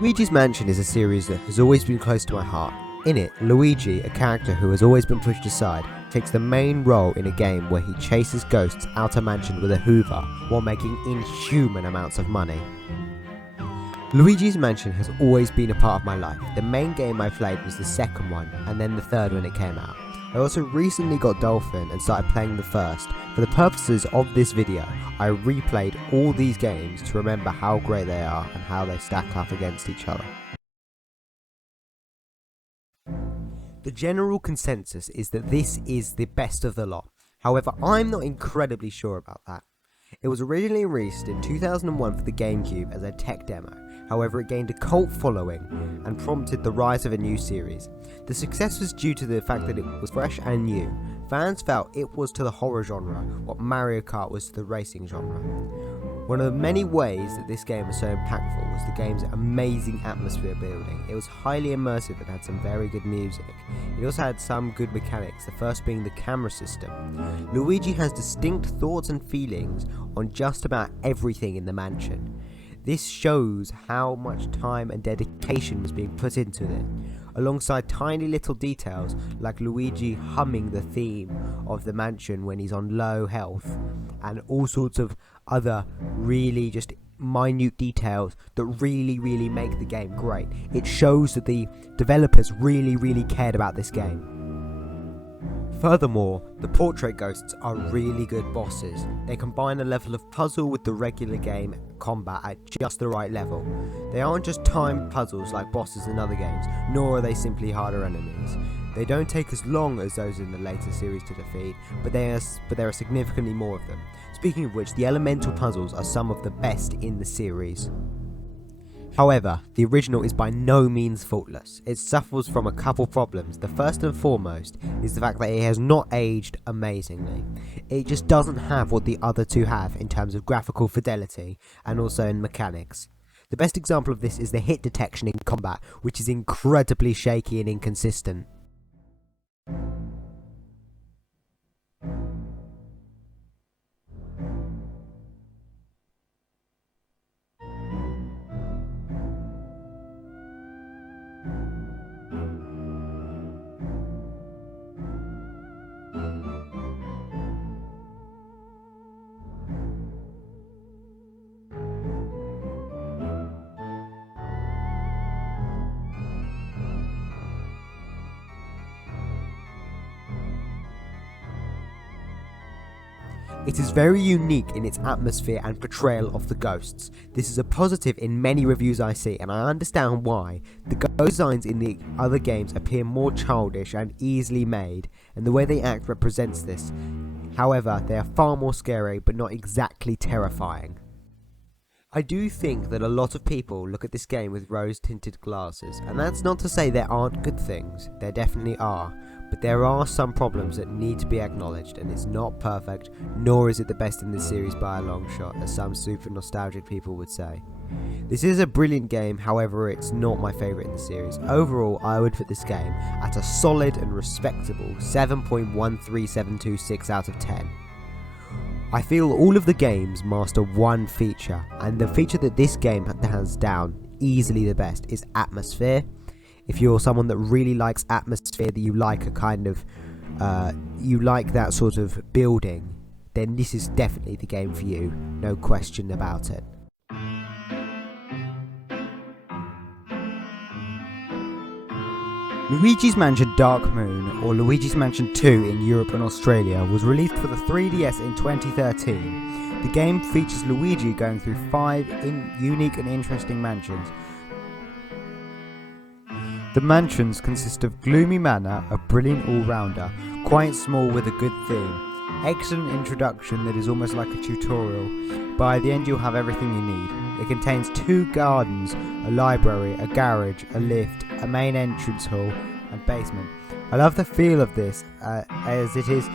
Luigi's Mansion is a series that has always been close to my heart. In it, Luigi, a character who has always been pushed aside, takes the main role in a game where he chases ghosts out a mansion with a Hoover while making inhuman amounts of money. Luigi's Mansion has always been a part of my life. The main game I played was the second one, and then the third when it came out. I also recently got Dolphin and started playing the first. For the purposes of this video, I replayed all these games to remember how great they are and how they stack up against each other. The general consensus is that this is the best of the lot. However, I'm not incredibly sure about that. It was originally released in 2001 for the GameCube as a tech demo. However, it gained a cult following and prompted the rise of a new series. The success was due to the fact that it was fresh and new. Fans felt it was to the horror genre what Mario Kart was to the racing genre. One of the many ways that this game was so impactful was the game's amazing atmosphere building. It was highly immersive and had some very good music. It also had some good mechanics, the first being the camera system. Luigi has distinct thoughts and feelings on just about everything in the mansion. This shows how much time and dedication was being put into it, alongside tiny little details like Luigi humming the theme of the mansion when he's on low health, and all sorts of other really just minute details that really make the game great. It shows that the developers really cared about this game. Furthermore, the portrait ghosts are really good bosses. They combine a level of puzzle with the regular game combat at just the right level. They aren't just timed puzzles like bosses in other games, nor are they simply harder enemies. They don't take as long as those in the later series to defeat, but there are significantly more of them. Speaking of which, the elemental puzzles are some of the best in the series. However, the original is by no means faultless. It suffers from a couple problems. The first and foremost is the fact that it has not aged amazingly. It just doesn't have what the other two have in terms of graphical fidelity and also in mechanics. The best example of this is the hit detection in combat, which is incredibly shaky and inconsistent. It is very unique in its atmosphere and portrayal of the ghosts. This is a positive in many reviews I see, and I understand why. The ghost designs in the other games appear more childish and easily made, and the way they act represents this. However, they are far more scary, but not exactly terrifying. I do think that a lot of people look at this game with rose-tinted glasses, and that's not to say there aren't good things, there definitely are, but there are some problems that need to be acknowledged, and it's not perfect, nor is it the best in the series by a long shot, as some super nostalgic people would say. This is a brilliant game, however it's not my favourite in the series. Overall, I would put this game at a solid and respectable 7.13726 out of 10. I feel all of the games master one feature, and the feature that this game hands down, easily the best, is atmosphere. If you're someone that really likes atmosphere, that you like a kind of, you like that sort of building, then this is definitely the game for you, no question about it. Luigi's Mansion Dark Moon, or Luigi's Mansion 2 in Europe and Australia, was released for the 3DS in 2013. The game features Luigi going through 5 unique and interesting mansions. The mansions consist of Gloomy Manor, a brilliant all-rounder, quite small with a good theme, excellent introduction that is almost like a tutorial. By the end you'll have everything you need. It contains 2 gardens, a library, a garage, a lift, a main entrance hall and basement. I love the feel of this as it is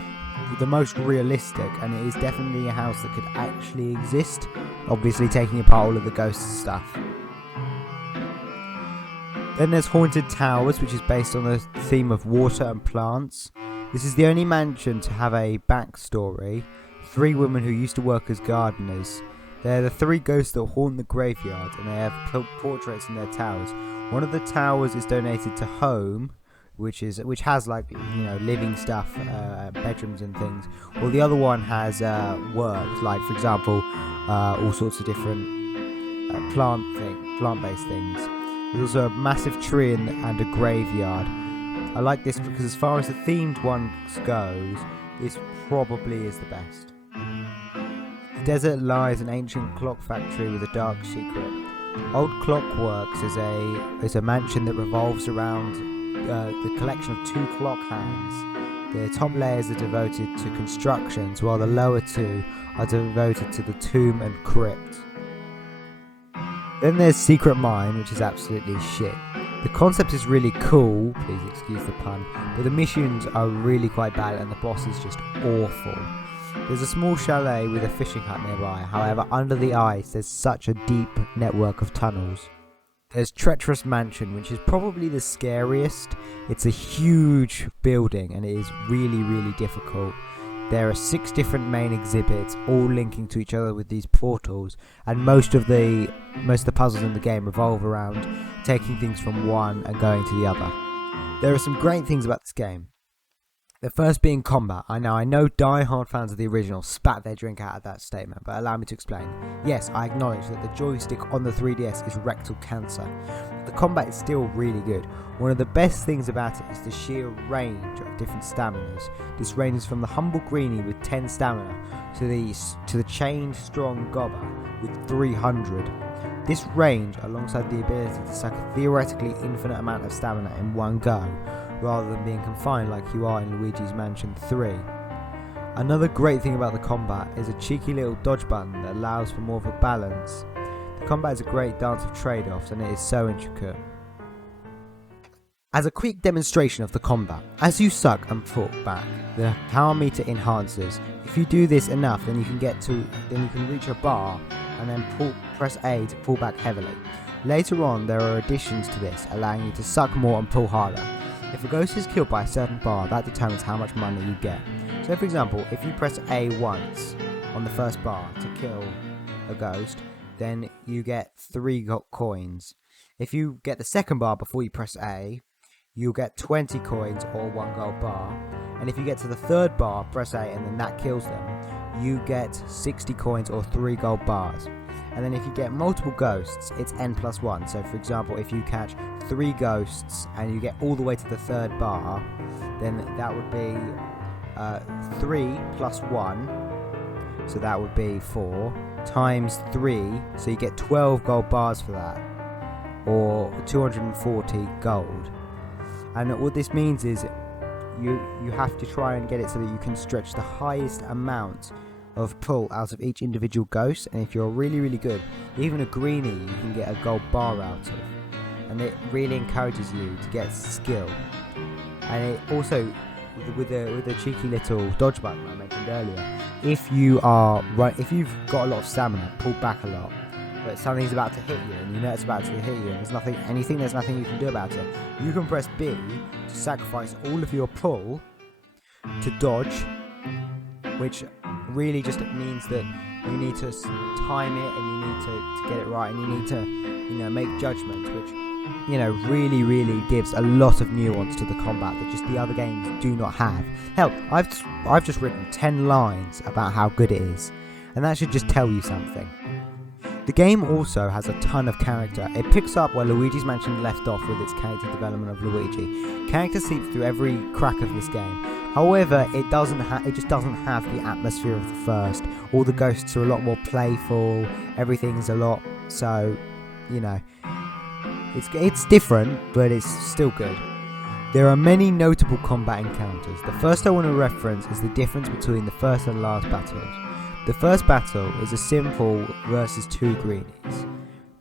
the most realistic, and it is definitely a house that could actually exist, obviously taking apart all of the ghost stuff. Then there's Haunted Towers, which is based on the theme of water and plants. This is the only mansion to have a backstory. 3 women who used to work as gardeners. They're the 3 ghosts that haunt the graveyard, and they have portraits in their towers. One of the towers is donated to Home, which has like, you know, living stuff, bedrooms and things. Well, the other one has work, like for example, all sorts of different plant-based things. There's also a massive tree and a graveyard. I like this because as far as the themed ones goes, this probably is the best. The desert lies an ancient clock factory with a dark secret. Old Clockworks is a mansion that revolves around the collection of 2 clock hands. The top layers are devoted to constructions, while the lower 2 are devoted to the tomb and crypt. Then there's Secret Mine, which is absolutely shit. The concept is really cool, please excuse the pun, but the missions are really quite bad and the boss is just awful. There's a small chalet with a fishing hut nearby, however under the ice there's such a deep network of tunnels. There's Treacherous Mansion, which is probably the scariest. It's a huge building and it is really, really difficult. There are 6 different main exhibits, all linking to each other with these portals, and most of the puzzles in the game revolve around taking things from one and going to the other. There are some great things about this game. The first being combat. I know die-hard fans of the original spat their drink out at that statement, but allow me to explain. Yes, I acknowledge that the joystick on the 3DS is rectal cancer. The combat is still really good. One of the best things about it is the sheer range of different staminas. This ranges from the humble greenie with 10 stamina to the chained strong gobber with 300. This range, alongside the ability to suck a theoretically infinite amount of stamina in one go, rather than being confined like you are in Luigi's Mansion 3. Another great thing about the combat is a cheeky little dodge button that allows for more of a balance. The combat is a great dance of trade-offs and it is so intricate. As a quick demonstration of the combat, as you suck and pull back, the power meter enhances. If you do this enough, then you can reach a bar and then press A to pull back heavily. Later on, there are additions to this, allowing you to suck more and pull harder. If a ghost is killed by a certain bar, that determines how much money you get. So for example, if you press A once on the first bar to kill a ghost, then you get 3 coins. If you get the second bar before you press A, you'll get 20 coins or 1 gold bar. And if you get to the third bar, press A and then that kills them, you get 60 coins or 3 gold bars. And then if you get multiple ghosts, it's n+1. So for example, if you catch 3 ghosts and you get all the way to the third bar, then that would be 3 plus 1, so that would be 4, times 3, so you get 12 gold bars for that, or 240 gold. And what this means is you have to try and get it so that you can stretch the highest amount of pull out of each individual ghost, and if you're really, really good, even a greenie you can get a gold bar out of, and it really encourages you to get skill. And it also, with the cheeky little dodge button I mentioned earlier, if you've got a lot of stamina, pull back a lot, but something's about to hit you and you know it's about to hit you and there's nothing you can do about it, you can press B to sacrifice all of your pull to dodge, which really just means that you need to time it and you need to get it right, and you need to make judgments, which really, really gives a lot of nuance to the combat that just the other games do not have. Hell, I've just written 10 lines about how good it is, and that should just tell you something. The game also has a ton of character. It picks up where Luigi's Mansion left off with its character development of Luigi. Character seeps through every crack of this game. However, it just doesn't have the atmosphere of the first. All the ghosts are a lot more playful. Everything's a lot it's different, but it's still good. There are many notable combat encounters. The first I want to reference is the difference between the first and last battles. The first battle is a simple versus 2 greenies.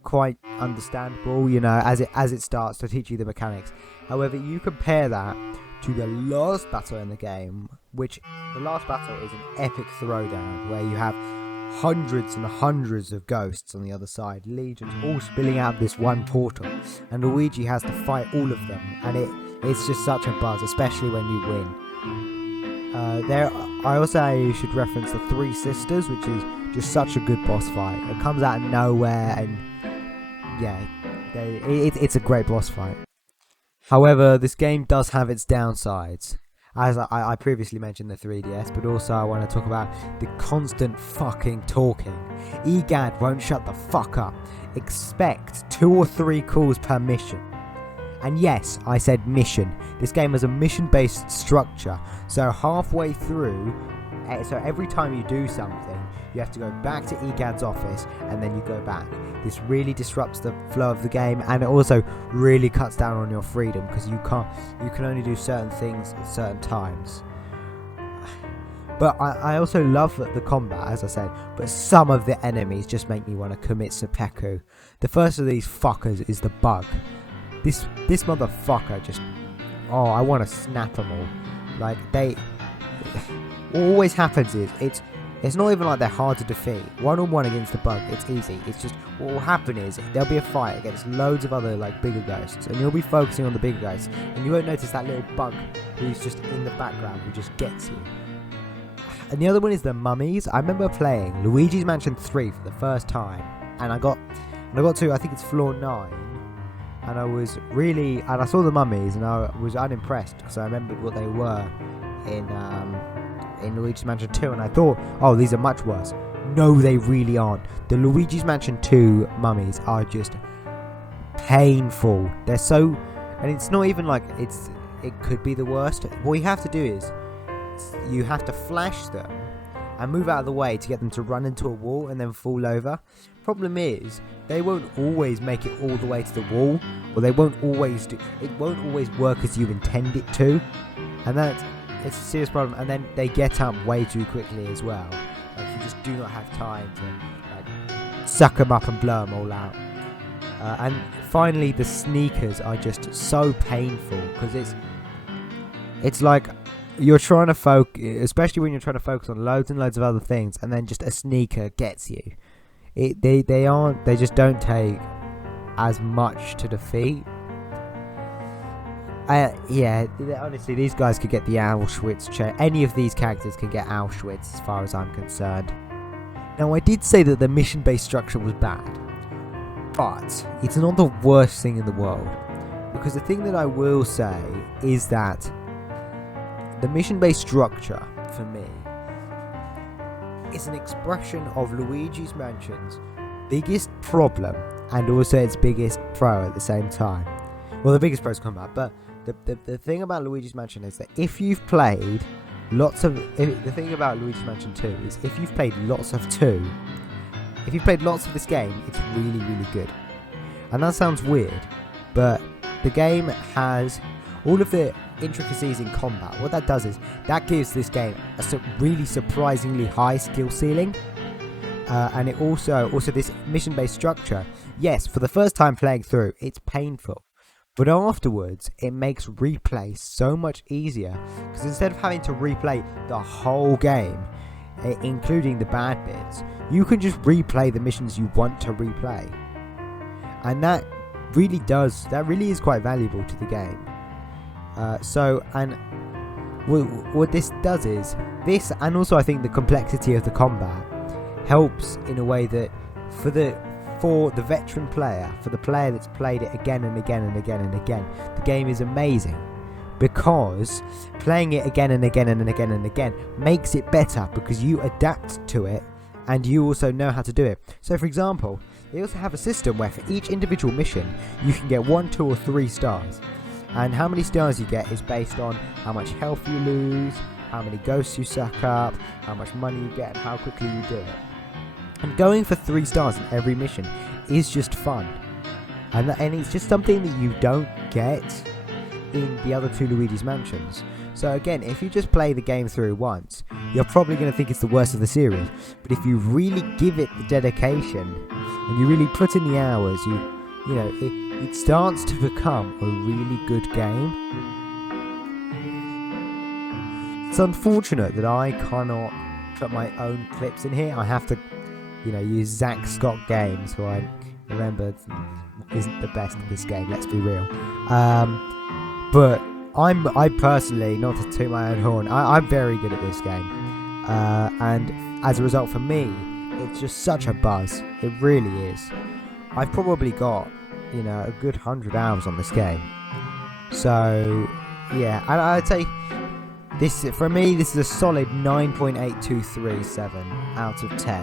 Quite understandable, as it starts to teach you the mechanics. However, you compare that to the last battle in the game, which the last battle is an epic throwdown where you have hundreds and hundreds of ghosts on the other side, legions all spilling out this one portal, and Luigi has to fight all of them, and it's just such a buzz, especially when you win. I also should reference the Three Sisters, which is just such a good boss fight. It comes out of nowhere, and yeah, it's a great boss fight. However, this game does have its downsides. As I previously mentioned the 3DS, but also I want to talk about the constant fucking talking. EGAD won't shut the fuck up. Expect 2 or 3 calls per mission. And yes, I said mission. This game has a mission-based structure, so halfway through, so every time you do something, you have to go back to EGAD's office, and then you go back. This really disrupts the flow of the game, and it also really cuts down on your freedom, because you can only do certain things at certain times. But I also love the combat, as I said, but some of the enemies just make me want to commit seppuku. The first of these fuckers is the bug. This motherfucker just... Oh, I want to snap them all. Like, what always happens is, it's not even like they're hard to defeat. 1-on-1 against the bug, it's easy. It's just, what will happen is, there'll be a fight against loads of other, like, bigger ghosts, and you'll be focusing on the bigger ghosts, and you won't notice that little bug who's just in the background, who just gets you. And the other one is the mummies. I remember playing Luigi's Mansion 3 for the first time, and I got to, I think it's floor 9, and I saw the mummies, and I was unimpressed, because I remembered what they were in Luigi's Mansion 2, and I thought, oh, these are much worse. No, they really aren't. The Luigi's Mansion 2 mummies are just painful. They're so... And it's not even like it could be the worst. What you have to do is, you have to flash them and move out of the way to get them to run into a wall and then fall over. Problem is, they won't always make it all the way to the wall, or it won't always work as you intend it to, and it's a serious problem. And then they get up way too quickly as well. Like, you just do not have time to like suck them up and blow them all out. And finally, the sneakers are just so painful, because it's like you're trying to focus, especially when you're trying to focus on loads and loads of other things, and then just a sneaker gets you. They just don't take as much to defeat. Honestly, these guys could get the Auschwitz chair. Any of these characters can get Auschwitz, as far as I'm concerned. Now, I did say that the mission-based structure was bad, but it's not the worst thing in the world, because the thing that I will say is that the mission-based structure, for me, is an expression of Luigi's Mansion's biggest problem, and also its biggest pro at the same time. Well, the biggest pro is combat, but the thing about Luigi's Mansion is that if you've played the thing about Luigi's Mansion 2 is, if you've played lots of this game, it's really, really good. And that sounds weird, but the game has all of the intricacies in combat. What that does is, that gives this game a really surprisingly high skill ceiling. And it also this mission-based structure. Yes, for the first time playing through, it's painful. But afterwards, it makes replay so much easier, because instead of having to replay the whole game, including the bad bits, you can just replay the missions you want to replay. And that really is quite valuable to the game. What this does is, this, and also I think the complexity of the combat, helps in a way that for the veteran player, for the player that's played it again and again and again and again, the game is amazing, because playing it again and again and again and again makes it better, because you adapt to it and you also know how to do it. So for example, they also have a system where for each individual mission you can get 1, 2 or 3 stars, and how many stars you get is based on how much health you lose, how many ghosts you suck up, how much money you get, and how quickly you do it. And going for 3 stars in every mission is just fun. And it's just something that you don't get in the other 2 Luigi's Mansions. So again, if you just play the game through once, you're probably going to think it's the worst of the series. But if you really give it the dedication, and you really put in the hours, it starts to become a really good game. It's unfortunate that I cannot put my own clips in here. I have to use Zack Scott Games, who I remember isn't the best at this game, let's be real. But I personally, not to toot my own horn, I'm very good at this game, and as a result, for me, it's just such a buzz. It really is. I've probably got, a good 100 hours on this game. So, yeah, and I'd say this, for me, this is a solid 9.8237 out of 10.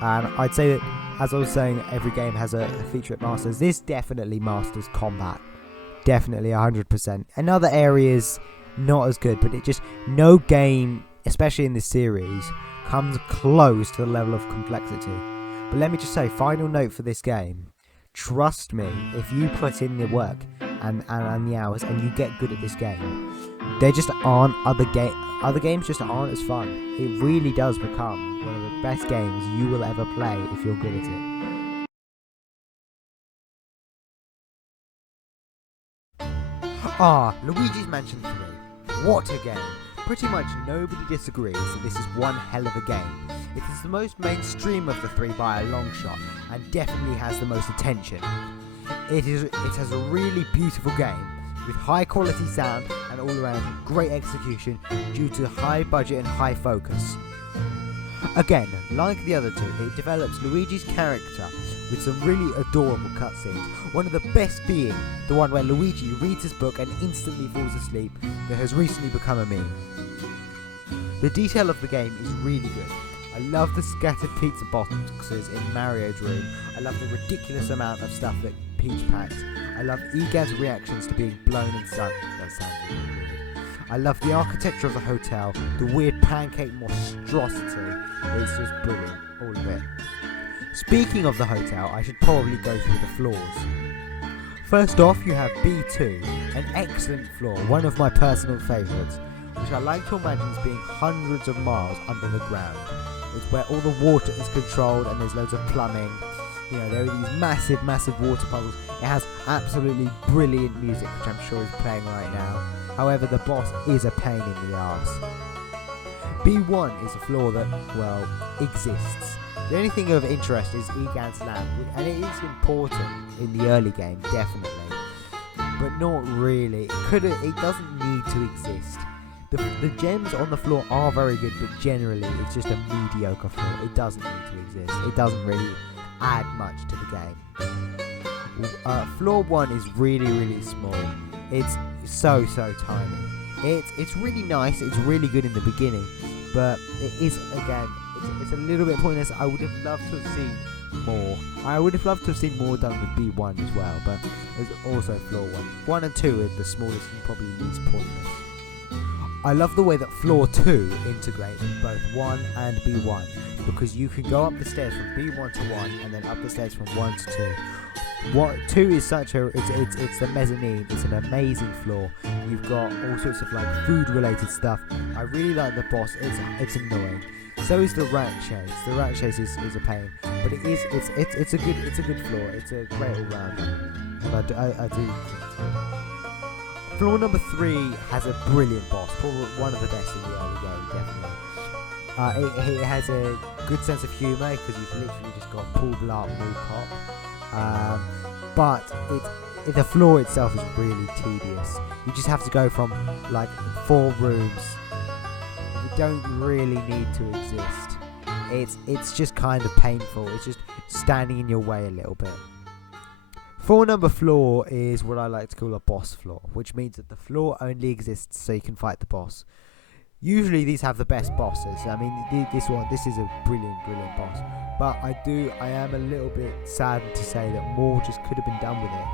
And I'd say that, as I was saying, every game has a feature it masters. This definitely masters combat. Definitely 100%. In other areas, not as good, but no game, especially in this series, comes close to the level of complexity. But let me just say, final note for this game, trust me, if you put in the work and the hours and you get good at this game, there just aren't other games just aren't as fun. It really does become one of the best games you will ever play if you're good at it. Luigi's Mansion 3. What a game. Pretty much nobody disagrees that this is one hell of a game. It is the most mainstream of the three by a long shot, and definitely has the most attention. It has a really beautiful game, with high quality sound and all around great execution due to high budget and high focus. Again, like the other two, it develops Luigi's character with some really adorable cutscenes, one of the best being the one where Luigi reads his book and instantly falls asleep that has recently become a meme. The detail of the game is really good. I love the scattered pizza boxes in Mario's room. I love the ridiculous amount of stuff that Peach packs. I love Egad's reactions to being blown and sunk. That sounds really weird. I love the architecture of the hotel, the weird pancake monstrosity. It's just brilliant, all of it. Speaking of the hotel, I should probably go through the floors. First off, you have B2, an excellent floor, one of my personal favourites, which I like to imagine as being hundreds of miles under the ground. It's where all the water is controlled and there's loads of plumbing. There are these massive water puzzles. It has absolutely brilliant music, which I'm sure is playing right now. However, the boss is a pain in the arse. B1 is a floor that, exists. The only thing of interest is Egad's lamp, and it is important in the early game, definitely, but not really. It doesn't need to exist. The gems on the floor are very good, but generally it's just a mediocre floor. It doesn't need to exist. It doesn't really add much to the game. Floor 1 is really small. It's so tiny. It's really nice. It's really good in the beginning, but it is, again, it's a little bit pointless. I would have loved to have seen more. I would have loved to have seen more done with B1 as well, but there's also floor 1. 1 and 2 are the smallest and probably least pointless. I love the way that floor 2 integrates with both 1 and B1, because you can go up the stairs from B1 to 1 and then up the stairs from 1 to 2. 2 is such a, it's the mezzanine, it's an amazing floor. You've got all sorts of food related stuff. I really like the boss, it's annoying. So is the rat chase. The rat chase is a pain, but it's a good floor. It's a great all round. I do. Floor number 3 has a brilliant boss, probably one of the best in the early game, definitely. It has a good sense of humour because you've literally just got Paul Blart Mall Cop. But the floor itself is really tedious. You just have to go from 4 rooms that don't really need to exist. It's just kind of painful. It's just standing in your way a little bit. 4 number floor is what I like to call a boss floor, which means that the floor only exists so you can fight the boss. Usually these have the best bosses. I mean, this is a brilliant boss. But I am a little bit saddened to say that more just could have been done with it.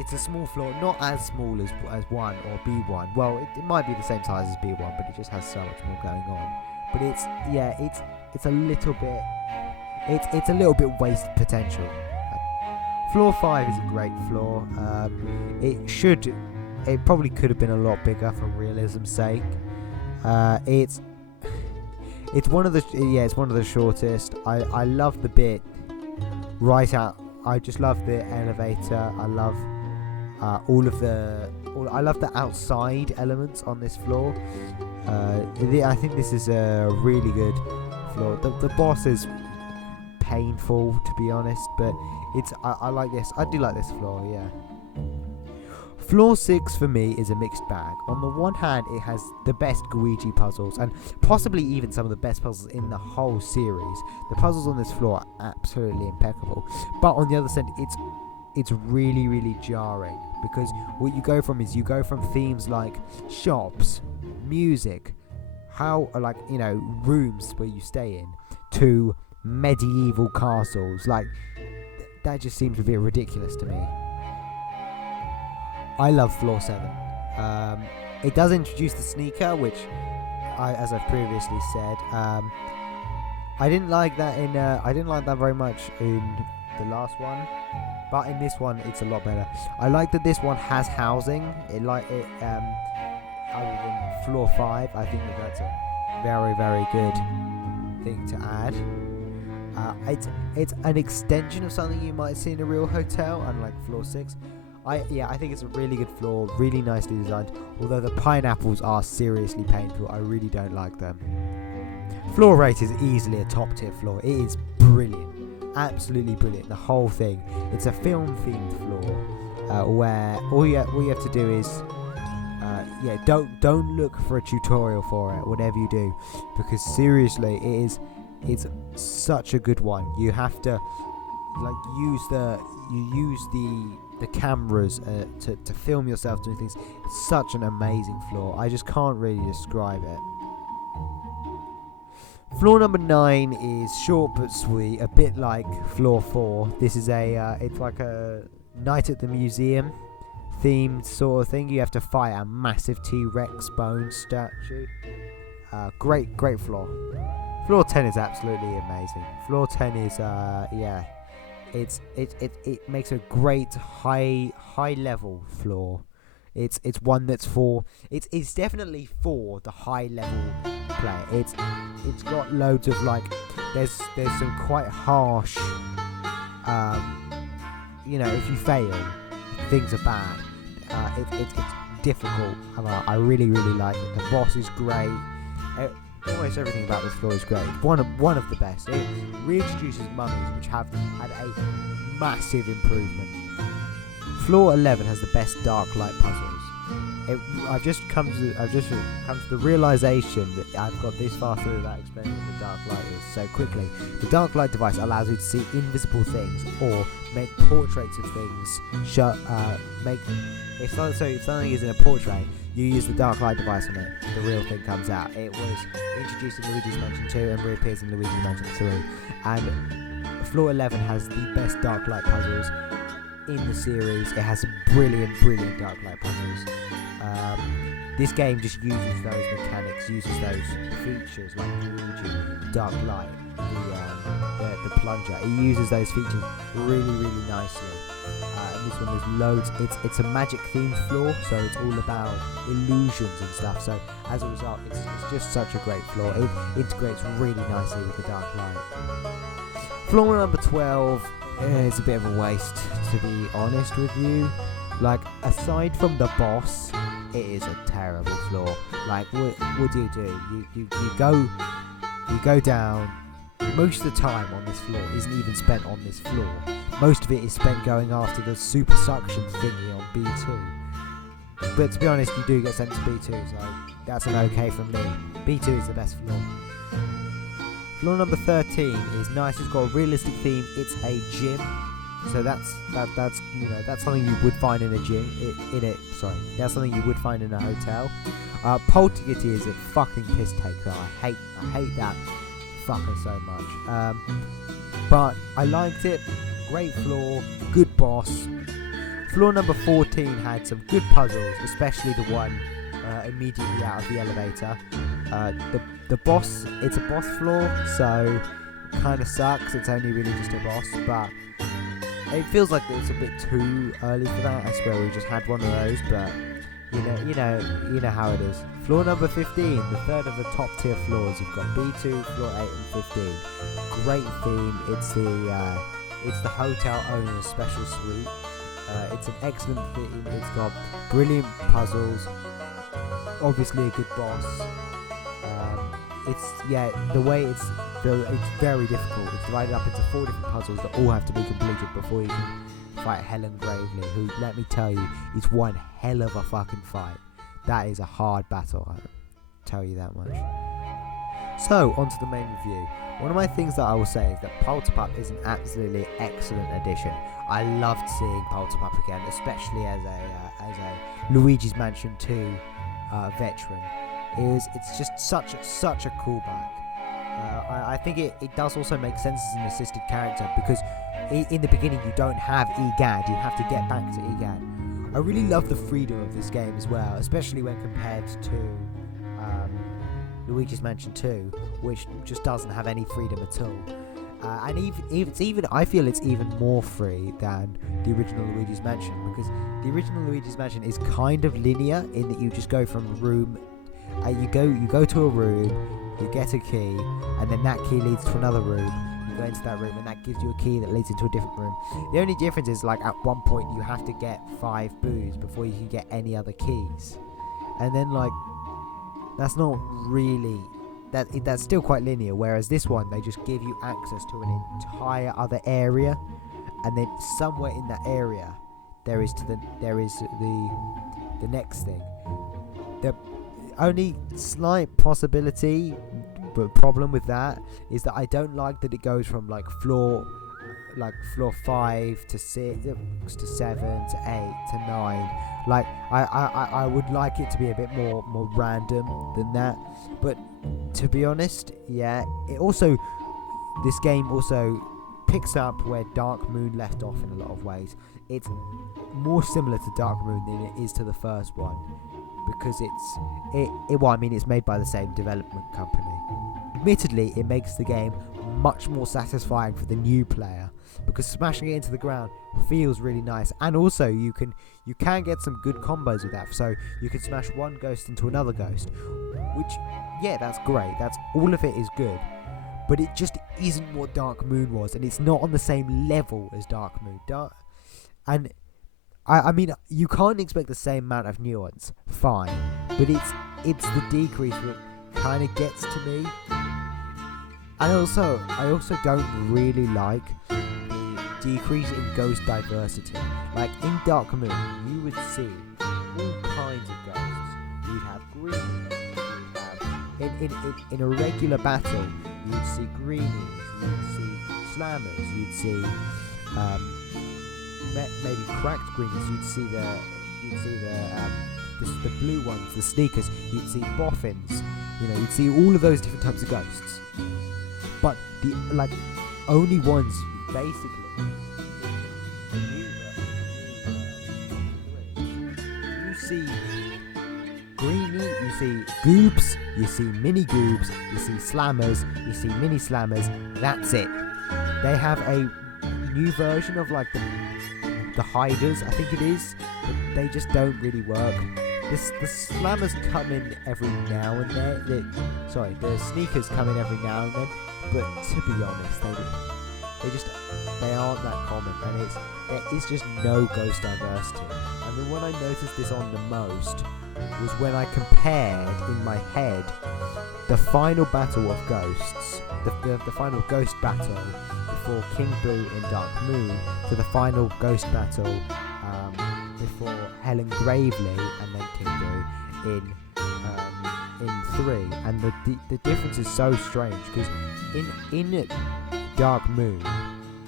It's a small floor, not as small as 1 or B1. Well, it might be the same size as B1, but it just has so much more going on. But it's a little bit, it's a little bit wasted potential. Floor 5 is a great floor. It probably could have been a lot bigger for realism's sake. It's one of the shortest. I love the bit right out. I just love the elevator. I love I love the outside elements on this floor. I think this is a really good floor. The boss is painful, to be honest, but I like this. I do like this floor, yeah. Floor 6 for me is a mixed bag. On the one hand, it has the best Luigi puzzles and possibly even some of the best puzzles in the whole series. The puzzles on this floor are absolutely impeccable. But on the other side, it's really, really jarring, because what you go from themes like shops, music, rooms where you stay in, to medieval castles. Like, that just seems a bit ridiculous to me. I love floor 7. It does introduce the sneaker, which, as I've previously said, I didn't like that very much in the last one, but in this one it's a lot better. I like that this one has housing. Other than floor 5, I think that's a very, very good thing to add. It's an extension of something you might see in a real hotel, unlike floor 6. I think it's a really good floor, really nicely designed, although the pineapples are seriously painful. I really don't like them. Floor 8 is easily a top tier floor. It is brilliant, absolutely brilliant, the whole thing. It's a film themed floor, where all you have to do is don't look for a tutorial for it, whatever you do, because seriously, it's such a good one. You have to use the cameras to film yourself doing things. It's such an amazing floor. I just can't really describe it. Floor number 9 is short but sweet, a bit like floor 4. This is it's like a night at the museum themed sort of thing. You have to fight a massive T-Rex bone statue. Great floor. Floor 10 is absolutely amazing. Floor 10 is it makes a great high level floor. It's one that's it's definitely for the high level player. It's got loads of there's some quite harsh if you fail, things are bad. It's difficult. I really, really like it. The boss is great. Almost everything about this floor is great. It's one of the best. It reintroduces mummies, which have had a massive improvement. Floor 11 has the best dark light puzzles. I've just come to the realization that I've got this far through without explaining what the dark light is so quickly. The dark light device allows you to see invisible things or make portraits of things. If something is in a portrait, you use the dark light device on it, the real thing comes out. It was introduced in Luigi's Mansion 2 and reappears in Luigi's Mansion 3. And Floor 11 has the best dark light puzzles in the series. It has brilliant dark light puzzles. This game just uses those mechanics, uses those features like Luigi, dark light, the plunger. It uses those features really nicely. And this one there's loads. It's a magic themed floor, so it's all about illusions and stuff. So as a result, it's just such a great floor. It integrates really nicely with the dark light. Floor number 12 is a bit of a waste, to be honest with you. Aside from the boss, it is a terrible floor. What do? You go down. Most of the time on this floor isn't even spent on this floor. Most of it is spent going after the super suction thingy on B2. But to be honest, you do get sent to B2, so that's an okay from me. B2 is the best floor. Floor number 13 is nice. It's got a realistic theme. It's a gym, so that's something you would find in a gym. That's something you would find in a hotel. Poltergeist is a fucking piss take though. I hate that fucker so much. But I liked it. Great floor, good boss. Floor number 14 had some good puzzles, especially the one immediately out of the elevator. The boss, it's a boss floor, so it kind of sucks. It's only really just a boss, but it feels like it's a bit too early for that. I swear we just had one of those, but you know how it is. Floor number 15, the third of the top tier floors. You've got B2, floor 8 and 15. Great theme. It's the hotel owner's special suite. It's an excellent theme. It's got brilliant puzzles. Obviously a good boss. It's very difficult. It's divided up into 4 different puzzles that all have to be completed before you can fight Helen Gravely, who, let me tell you, is one hell of a fucking fight. That is a hard battle, I'll tell you that much. So, on to the main review. One of my things that I will say is that Polterpup is an absolutely excellent addition. I loved seeing Polterpup again, especially as a Luigi's Mansion 2 veteran. It's just such a callback. I think it does also make sense as an assisted character, because in the beginning you don't have EGAD, you have to get back to EGAD. I really love the freedom of this game as well, especially when compared to Luigi's Mansion 2, which just doesn't have any freedom at all. And I feel it's even more free than the original Luigi's Mansion, because the original Luigi's Mansion is kind of linear in that you just go from room, you go to a room, you get a key, and then that key leads to another room. You go into that room, and that gives you a key that leads into a different room. The only difference is, like, at one point you have to get 5 boos before you can get any other keys, and then, like, that's not really that's still quite linear. Whereas this one, they just give you access to an entire other area, and then somewhere in that area there is the next thing. The only slight possibility but problem with that is that I don't like that it goes from floor 5 to 6 to 7 to 8 to 9. Like, I would like it to be a bit more random than that. But to be honest, yeah, this game also picks up where Dark Moon left off in a lot of ways. It's more similar to Dark Moon than it is to the first one, because it's made by the same development company. Admittedly, it makes the game much more satisfying for the new player, because smashing it into the ground feels really nice, and also you can get some good combos with that. So you can smash one ghost into another ghost, which, yeah, that's great. That's all of it is good, but it just isn't what Dark Moon was, and it's not on the same level as Dark Moon. And I mean, you can't expect the same amount of nuance, fine, but it's the decrease that kind of gets to me. And I also don't really like the decrease in ghost diversity. Like, in Dark Moon, you would see all kinds of ghosts. You'd have greenies, you'd have in a regular battle, you'd see greenies, you'd see slammers, you'd see maybe cracked greenies, you'd see the blue ones, the sneakers, you'd see boffins, you'd see all of those different types of ghosts. But the only ones basically you see greenie, you see goobs, you see mini goobs, you see slammers, you see mini slammers. That's it. They have a new version of the hiders, I think it is, but they just don't really work. The slammers come in every now and then. The sneakers come in every now and then, but to be honest, they aren't that common, and there is just no ghost diversity. I mean, when I noticed this on the most was when I compared in my head the final battle of ghosts, the final ghost battle before King Boo in Dark Moon, to the final ghost battle before Helen Gravely and then King Boo in 3, and the difference is so strange, because in Dark Moon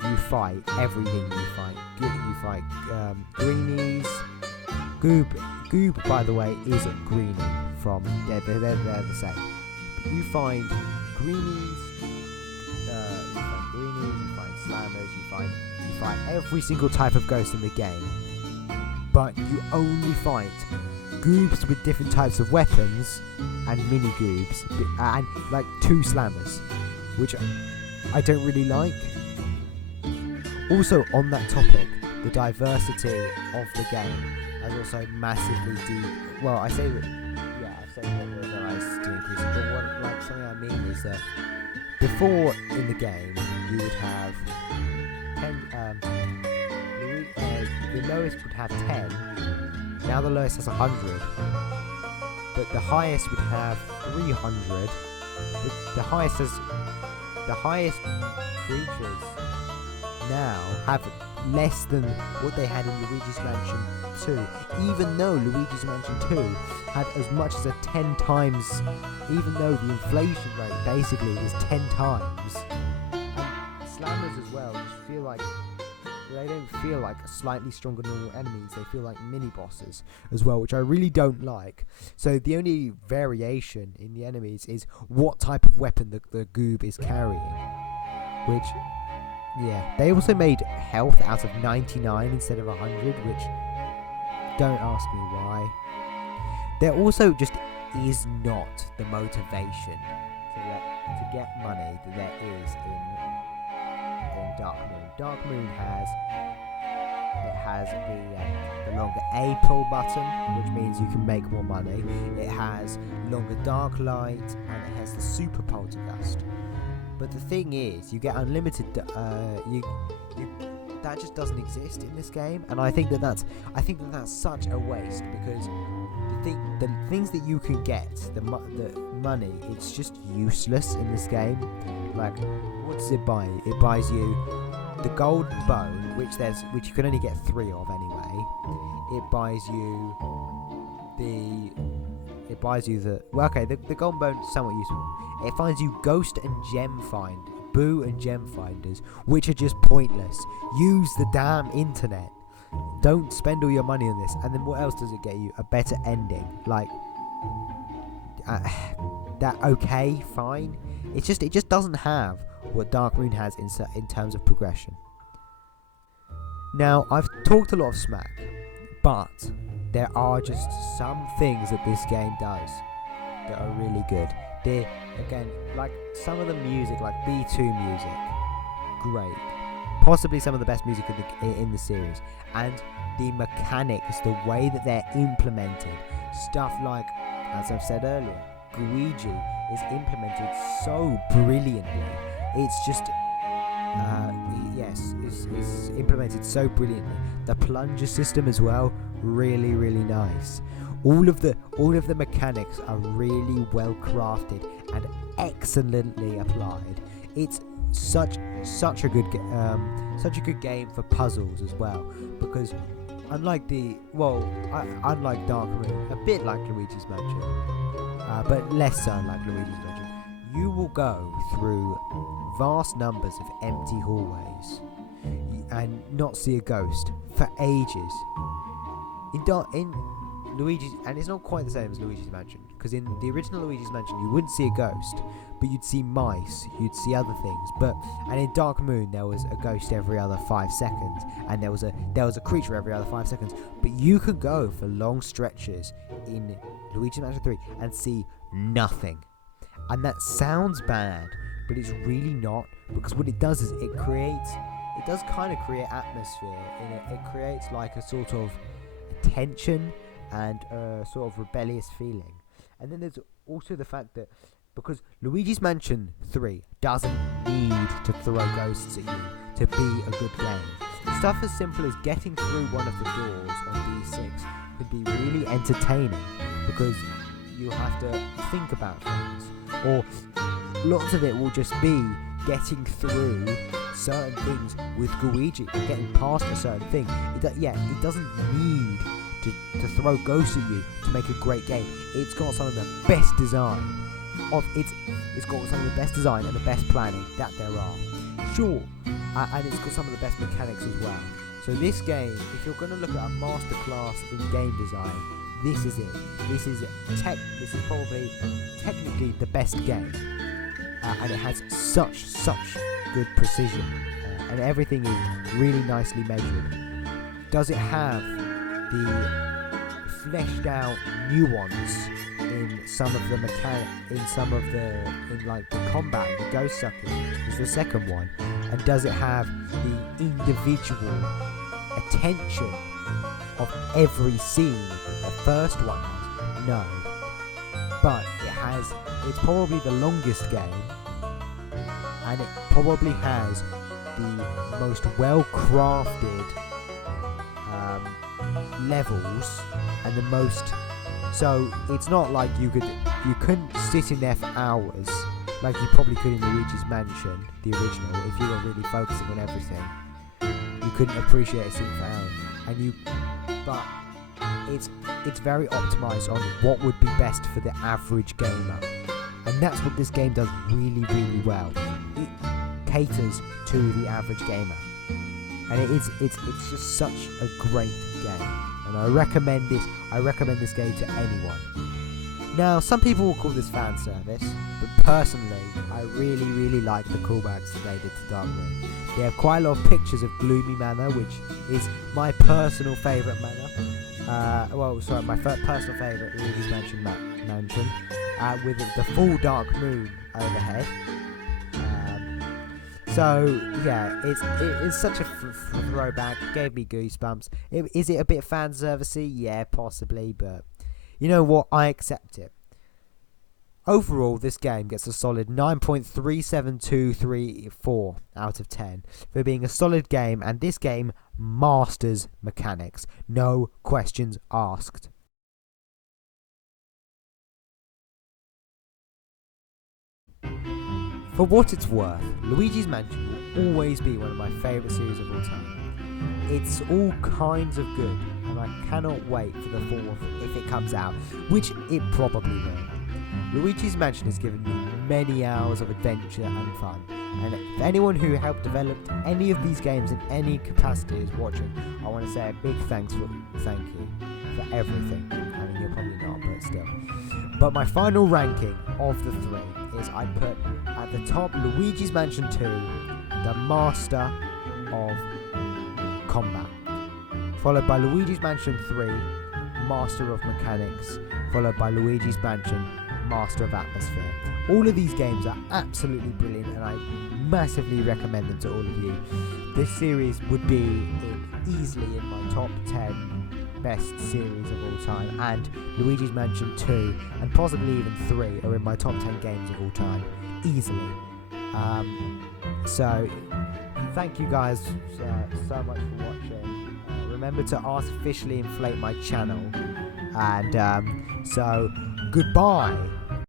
you fight everything. You fight greenies. Goob, by the way, is a greenie from they're the same. But you find greenies, you find slammers, you find every single type of ghost in the game. But you only fight goobs with different types of weapons and mini goobs and 2 slammers, which I don't really like. Also, on that topic, the diversity of the game has also massively I've said that the diversity increases, but something I mean is that before in the game you would have 10. The lowest would have 10. Now the lowest has 100, but the highest would have 300. The highest creatures now have less than what they had in Luigi's Mansion 2, even though Luigi's Mansion 2 had as much as a 10 times, even though the inflation rate basically is 10 times. And slammers as well just feel like, they don't feel like slightly stronger normal enemies, they feel like mini bosses as well, which I really don't like. So the only variation in the enemies is what type of weapon the goob is carrying, which, yeah. They also made health out of 99 instead of 100, which, don't ask me why. There also just is not the motivation to get money that there is in Dark Moon. Dark Moon has the longer A pull button, which means you can make more money. It has longer Dark Light, and it has the Super Poltergust. But the thing is, you get unlimited. That just doesn't exist in this game, and I think that's such a waste, because the things that you can get, the money, it's just useless in this game. Like, what does it buy? It buys you the golden bone, which you can only get 3 of anyway. It buys you the golden bone is somewhat useful. It finds you ghost and gem boo and gem finders, which are just pointless. Use the damn internet. Don't spend all your money on this. And then what else does it get you? A better ending. Like, that okay, fine. It just doesn't have what Dark Moon has in terms of progression. Now, I've talked a lot of smack, but there are just some things that this game does that are really good. Again, like some of the music, like B2 music, great. Possibly some of the best music in the series. And the mechanics, the way that they're implemented, stuff like, as I've said earlier, Luigi is implemented so brilliantly. It's just, it's implemented so brilliantly. The plunger system as well, really, really nice. All of the mechanics are really well crafted and excellently applied. It's such a good game for puzzles as well, because unlike Dark Moon, a bit like Luigi's Mansion, but less so like Luigi's Mansion, you will go through vast numbers of empty hallways and not see a ghost for ages. In Luigi's, and it's not quite the same as Luigi's Mansion, because in the original Luigi's Mansion you wouldn't see a ghost, but you'd see mice, you'd see other things. And in Dark Moon there was a ghost every other 5 seconds, and there was a creature every other 5 seconds. But you could go for long stretches in Luigi's Mansion 3 and see nothing, and that sounds bad, but it's really not, because what it does is it does kind of create atmosphere. It creates like a sort of tension and a sort of rebellious feeling. And then there's also the fact that because Luigi's Mansion 3 doesn't need to throw ghosts at you to be a good game. Stuff as simple as getting through one of the doors on D6 could be really entertaining, because you have to think about things, or lots of it will just be getting through certain things with Luigi and getting past a certain thing. It doesn't need to throw ghosts at you to make a great game. It's got some of the best design it's got some of the best design and the best planning that there are. Sure, and it's got some of the best mechanics as well. So this game, if you're going to look at a masterclass in game design, this is it. This is probably technically the best game, and it has such good precision, and everything is really nicely measured. Does it have the fleshed out nuance in some of the like the combat, the ghost sucking is the second one, and does it have the individual attention of every scene the first one has? No, but it's probably the longest game, and it probably has the most well crafted levels and the most. So it's not like you couldn't sit in there for hours like you probably could in Luigi's Mansion, the original, if you were really focusing on everything. You couldn't appreciate a scene for hours. But it's very optimized on what would be best for the average gamer, and that's what this game does really, really well. It caters to the average gamer, and it's just such a great game, and I recommend this game to anyone. Now, some people will call this fan service, but personally, I really, really like the callbacks that they did to Darkroom. They have quite a lot of pictures of Gloomy Manor, which is my personal favourite manor. My personal favourite Luigi's Mansion with the full dark moon overhead. It's such a throwback. Gave me goosebumps. Is it a bit fan servicey? Yeah, possibly, but you know what? I accept it. Overall, this game gets a solid 9.37234 out of 10 for being a solid game, and this game masters mechanics. No questions asked. For what it's worth, Luigi's Mansion will always be one of my favourite series of all time. It's all kinds of good, and I cannot wait for the 4th if it comes out, which it probably will. Luigi's Mansion has given me many hours of adventure and fun, and if anyone who helped develop any of these games in any capacity is watching, I want to say a big thank you for everything. I mean, you're probably not, but still. But my final ranking of the 3 is I put at the top Luigi's Mansion 2, the master of combat, followed by Luigi's Mansion 3, master of mechanics, followed by Luigi's Mansion, master of atmosphere. All of these games are absolutely brilliant, and I massively recommend them to all of you. This series would be easily in my top 10 best series of all time, and Luigi's Mansion 2 and possibly even 3 are in my top 10 games of all time, easily. So thank you guys so much for watching. Remember to artificially inflate my channel, and so goodbye.